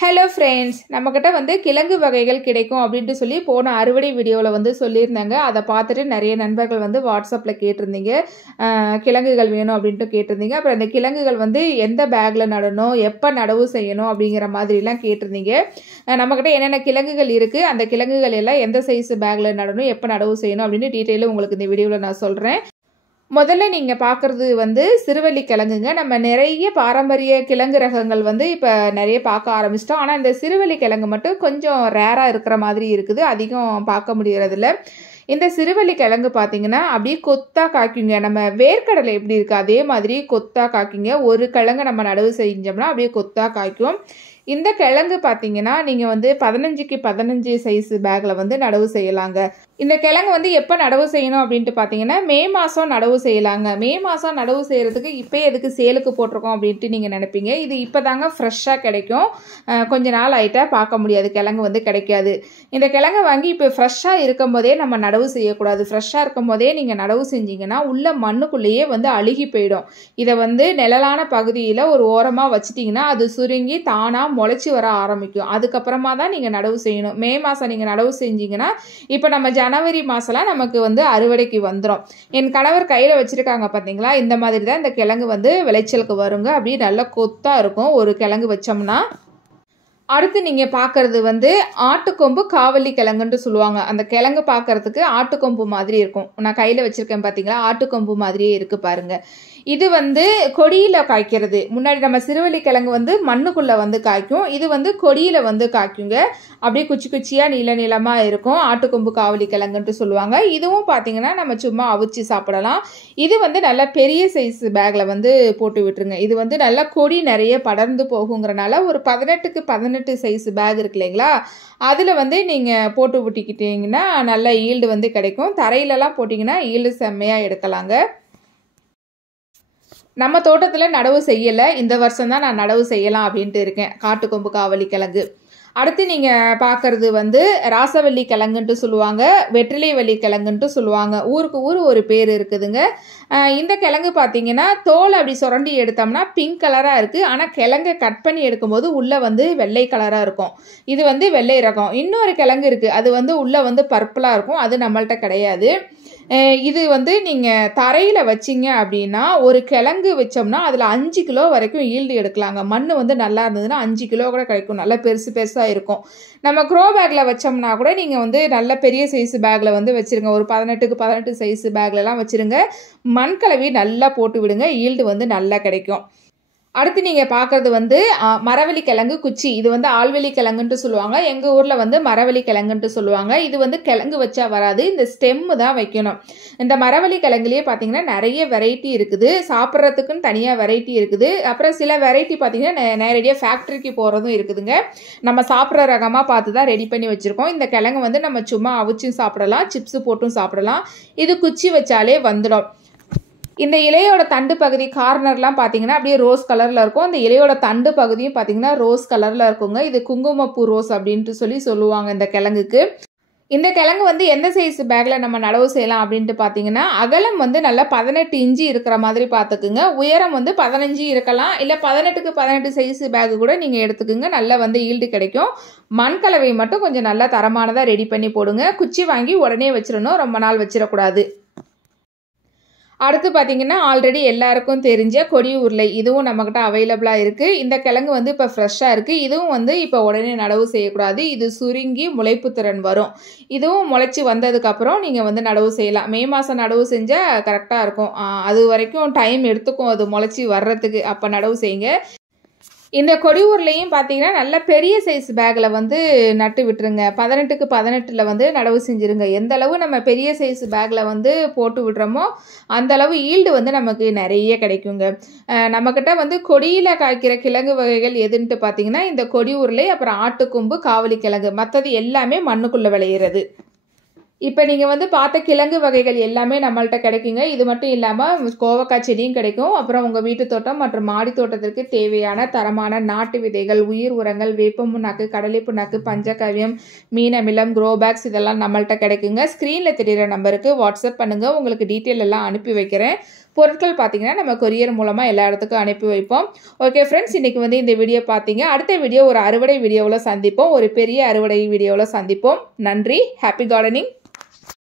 Hello friends, நம்மக்கிட்ட வந்து கிழங்கு வகைகள் கிடைக்கும் அப்படின்ட்டு சொல்லி போன அறுவடை வீடியோவில் வந்து சொல்லியிருந்தாங்க. அதை பார்த்துட்டு நிறைய நண்பர்கள் வந்து வாட்ஸ்அப்பில் கேட்டிருந்தீங்க, கிழங்குகள் வேணும் அப்படின்ட்டு கேட்டிருந்தீங்க. அப்புறம் இந்த கிழங்குகள் வந்து எந்த பேக்கில் நடணும், எப்போ நடவு செய்யணும் அப்படிங்கிற மாதிரிலாம் கேட்டிருந்தீங்க. நம்மக்கிட்ட என்னென்ன கிழங்குகள் இருக்குது, அந்த கிழங்குகள் எல்லாம் எந்த சைஸ் பேக்கில் நடணும், எப்போ நடவு செய்யணும் அப்படின்னு டீட்டெயிலும் உங்களுக்கு இந்த வீடியோவில் நான் சொல்கிறேன். முதல்ல நீங்கள் பார்க்குறது வந்து சிறுவள்ளி கிழங்குங்க. நம்ம நிறைய பாரம்பரிய கிழங்கு ரகங்கள் வந்து இப்போ நிறைய பார்க்க ஆரம்பிச்சிட்டோம். ஆனால் இந்த சிறுவள்ளி கிழங்கு மட்டும் கொஞ்சம் ரேராக இருக்கிற மாதிரி இருக்குது, அதிகம் பார்க்க முடியறதில்ல. இந்த சிறுவள்ளி கிழங்கு பார்த்தீங்கன்னா அப்படியே கொத்தா காய்க்குங்க. நம்ம வேர்க்கடலை எப்படி இருக்குது அதே மாதிரி கொத்தா காய்க்குங்க. ஒரு கிழங்கு நம்ம நடவு செஞ்சோம்னா அப்படியே கொத்தா காய்க்கும். இந்த கிழங்கு பார்த்தீங்கன்னா நீங்கள் வந்து 15க்கு 15 சைஸ் பேக்கில் வந்து நடவு செய்யலாங்க. இந்த கிழங்கு வந்து எப்போ நடவு செய்யணும் அப்படின்ட்டு பார்த்தீங்கன்னா மே மாதம் நடவு செய்யலாங்க. மே மாதம் நடவு செய்கிறதுக்கு இப்போ எதுக்கு சேலுக்கு போட்டிருக்கோம் அப்படின்ட்டு நீங்கள் நினைப்பீங்க. இது இப்போ தாங்க ஃப்ரெஷ்ஷாக கிடைக்கும். கொஞ்ச நாள் ஆகிட்டா பார்க்க முடியாது, கிழங்கு வந்து கிடைக்காது. இந்த கிழங்கை வாங்கி இப்போ ஃப்ரெஷ்ஷாக இருக்கும் போதே நம்ம நடவு செய்யக்கூடாது. ஃப்ரெஷ்ஷாக இருக்கும் போதே நீங்கள் நடவு செஞ்சிங்கன்னா உள்ள மண்ணுக்குள்ளேயே வந்து அழுகி போயிடும். இதை வந்து நிழலான பகுதியில் ஒரு ஓரமாக வச்சிட்டிங்கன்னா அது சுருங்கி தானாக முளைச்சி வர ஆரம்பிக்கும். அதுக்கப்புறமா தான் நீங்கள் நடவு செய்யணும். மே மாதம் நீங்கள் நடவு செஞ்சிங்கன்னா இப்போ நம்ம ஜனவரி மாதம்லாம் நமக்கு வந்து அறுவடைக்கு வந்துடும். என் கணவர் கையில் வச்சுருக்காங்க பார்த்தீங்களா, இந்த மாதிரி தான் இந்த கிழங்கு வந்து விளைச்சலுக்கு வருங்க. அப்படியே நல்லா கொத்தாக இருக்கும் ஒரு கிழங்கு வச்சோம்னா. அடுத்து நீங்கள் பார்க்குறது வந்து ஆட்டுக்கொம்பு காவலி கிழங்குன்ட்டு சொல்லுவாங்க. அந்த கிழங்கு பார்க்குறதுக்கு ஆட்டுக்கொம்பு மாதிரி இருக்கும். நான் கையில் வச்சுருக்கேன் பார்த்தீங்களா, ஆட்டுக்கொம்பு மாதிரியே இருக்குது பாருங்கள். இது வந்து கொடியில் காய்க்கிறது. முன்னாடி நம்ம சிறுவள்ளி கிழங்கு வந்து மண்ணுக்குள்ளே வந்து காய்க்கும், இது வந்து கொடியில் வந்து காய்க்குங்க. அப்படியே குச்சி குச்சியாக நீள நீளமாக இருக்கும். ஆட்டுக்கொம்பு காவலி கிழங்குன்ட்டு சொல்லுவாங்க. இதுவும் பார்த்தீங்கன்னா நம்ம சும்மா அவிச்சு சாப்பிடலாம். இது வந்து நல்லா பெரிய சைஸ் பேக்கில் வந்து போட்டு விட்டுருங்க. இது வந்து நல்லா கொடி நிறைய படர்ந்து போகுங்கிறனால ஒரு 18க்கு 18 சைஸ் பேக் இருக்கு இல்லைங்களா, அதில் வந்து நீங்கள் போட்டு விட்டிக்கிட்டிங்கன்னா நல்ல ஈல்டு வந்து கிடைக்கும். தரையிலலாம் போட்டிங்கன்னா ஈல்டு செம்மையாக எடுக்கலாங்க. நம்ம தோட்டத்தில் நடவு செய்யலை, இந்த வருஷம் தான் நான் நடவு செய்யலாம் அப்படின்ட்டு இருக்கேன் காட்டுக்கொம்பு காவலி கிழங்கு. அடுத்து நீங்கள் பார்க்குறது வந்து ராசவள்ளி கிழங்குன்ட்டு சொல்லுவாங்க, வெற்றிலை வள்ளி கிழங்குன்ட்டு சொல்லுவாங்க. ஊருக்கு ஊர் ஒரு பேர் இருக்குதுங்க. இந்த கிழங்கு பார்த்தீங்கன்னா தோல் அப்படி சுரண்டி எடுத்தோம்னா பிங்க் கலராக இருக்குது, ஆனால் கிழங்கை கட் பண்ணி எடுக்கும்போது உள்ளே வந்து வெள்ளை கலராக இருக்கும். இது வந்து வெள்ளை ரகம். இன்னொரு கிழங்கு இருக்குது, அது வந்து உள்ளே வந்து பர்பிளாக இருக்கும், அது நம்மள்கிட்ட கிடையாது. இது வந்து நீங்கள் தரையில் வச்சிங்க அப்படின்னா ஒரு கிழங்கு வச்சோம்னா அதில் 5 கிலோ வரைக்கும் ஈல்டு எடுக்கலாங்க. மண் வந்து நல்லா இருந்ததுன்னா 5 கிலோ கூட கிடைக்கும். நல்லா பெருசு பெருசாக இருக்கும். நம்ம க்ரோ பேக்கில் வச்சோம்னா கூட நீங்கள் வந்து நல்ல பெரிய சைஸ் பேக்கில் வந்து வச்சுருங்க. ஒரு 18க்கு 18 சைஸ் பேக்லலாம் வச்சுருங்க. மண் கலவி நல்லா போட்டு விடுங்க, ஈல்டு வந்து நல்லா கிடைக்கும். அடுத்து நீங்கள் பார்க்குறது வந்து மரவள்ளி கிழங்கு குச்சி. இது வந்து ஆழ்வெளி கிழங்குன்ட்டு சொல்லுவாங்க. எங்கள் ஊரில் வந்து மரவள்ளி கிழங்குன்ட்டு சொல்லுவாங்க. இது வந்து கிழங்கு வச்சா வராது, இந்த ஸ்டெம்மு தான் வைக்கணும். இந்த மரவள்ளி கிழங்குலேயே பார்த்தீங்கன்னா நிறைய வெரைட்டி இருக்குது. சாப்பிட்றதுக்குன்னு தனியாக வெரைட்டி இருக்குது. அப்புறம் சில வெரைட்டி பார்த்தீங்கன்னா நேரடியாக ஃபேக்ட்ரிக்கு போகிறதும் இருக்குதுங்க. நம்ம சாப்பிட்ற ரகமாக பார்த்து தான் ரெடி பண்ணி வச்சுருக்கோம். இந்த கிழங்கு வந்து நம்ம சும்மா அவிச்சும் சாப்பிடலாம், சிப்ஸு போட்டும் சாப்பிடலாம். இது குச்சி வச்சாலே வந்துடும். இந்த இலையோட தண்டு பகுதி கார்னர்லாம் பார்த்தீங்கன்னா அப்படியே ரோஸ் கலரில் இருக்கும். அந்த இலையோட தண்டு பகுதியும் பார்த்தீங்கன்னா ரோஸ் கலரில் இருக்குங்க. இது குங்குமப்பூ ரோஸ் அப்படின்ட்டு சொல்லுவாங்க இந்த கிழங்குக்கு. இந்த கிழங்கு வந்து எந்த சைஸ் பேக்கில் நம்ம நடவு செய்யலாம் அப்படின்ட்டு பார்த்தீங்கன்னா அகலம் வந்து நல்லா 18 இன்ச்சு இருக்கிற மாதிரி பார்த்துக்குங்க. உயரம் வந்து 15 இருக்கலாம், இல்லை 18க்கு 18 சைஸ் பேக்கு கூட நீங்கள் எடுத்துக்குங்க. நல்லா வந்து ஈல்டு கிடைக்கும். மண் கலவை மட்டும் கொஞ்சம் நல்லா தரமானதாக ரெடி பண்ணி போடுங்க. குச்சி வாங்கி உடனே வச்சிடணும், ரொம்ப நாள் வச்சிடக்கூடாது. அடுத்து பார்த்தீங்கன்னா ஆல்ரெடி எல்லாருக்கும் தெரிஞ்ச கொடி உருளை, இதுவும் நம்மக்கிட்ட அவைலபிளாக இருக்குது. இந்த கிழங்கு வந்து இப்போ ஃப்ரெஷ்ஷாக இருக்குது. இதுவும் வந்து இப்போ உடனே நடவு செய்யக்கூடாது, இது சுருங்கி முளைப்பு திறன் வரும். இதுவும் முளைச்சி வந்ததுக்கப்புறம் நீங்கள் வந்து நடவு செய்யலாம். மே மாதம் நடவு செஞ்சால் கரெக்டாக இருக்கும். அது வரைக்கும் டைம் எடுத்துக்கும் அது முளைச்சி வர்றதுக்கு, அப்போ நடவு செய்யுங்க. இந்த கொடி உருளையும் பார்த்தீங்கன்னா நல்ல பெரிய சைஸ் பேக்கில் வந்து நட்டு விட்டுருங்க. 18க்கு 18 வந்து நடவு செஞ்சுருங்க. எந்த அளவு நம்ம பெரிய சைஸ் பேக்கில் வந்து போட்டு விடுறோமோ அந்தளவு ஈல்டு வந்து நமக்கு நிறைய கிடைக்குங்க. நம்மக்கிட்ட வந்து கொடியில் காய்க்கிற கிழங்கு வகைகள் எதுன்ட்டு பார்த்தீங்கன்னா இந்த கொடி உருளை, அப்புறம் ஆட்டுக்கொம்பு காவலி கிழங்கு, மற்றது எல்லாமே மண்ணுக்குள்ளே விளையிறது. இப்போ நீங்கள் வந்து பார்த்த கிழங்கு வகைகள் எல்லாமே நம்மள்கிட்ட கிடைக்குங்க. இது மட்டும் இல்லாமல் கோவக்காய் செடியும் கிடைக்கும். அப்புறம் உங்கள் வீட்டு தோட்டம் மற்றும் மாடி தோட்டத்திற்கு தேவையான தரமான நாட்டு விதைகள், உயிர் உரங்கள், வேப்ப புண்ணாக்கு, கடலை புண்ணாக்கு, பஞ்சகாவியம், மீன் அமிலம், க்ரோ பேக்ஸ் இதெல்லாம் நம்மள்கிட்ட கிடைக்குங்க. ஸ்க்ரீனில் தெரிகிற நம்பருக்கு வாட்ஸ்அப் பண்ணுங்கள், உங்களுக்கு டீட்டெயில் எல்லாம் அனுப்பி வைக்கிறேன். பொருட்கள் பார்த்தீங்கன்னா நம்ம கொரியர் மூலமாக எல்லா இடத்துக்கும் அனுப்பி வைப்போம். ஓகே ஃப்ரெண்ட்ஸ், இன்றைக்கி வந்து இந்த வீடியோ பார்த்தீங்க. அடுத்த வீடியோ ஒரு அறுவடை வீடியோவில் சந்திப்போம். ஒரு பெரிய அறுவடை வீடியோவில் சந்திப்போம். நன்றி. Happy gardening.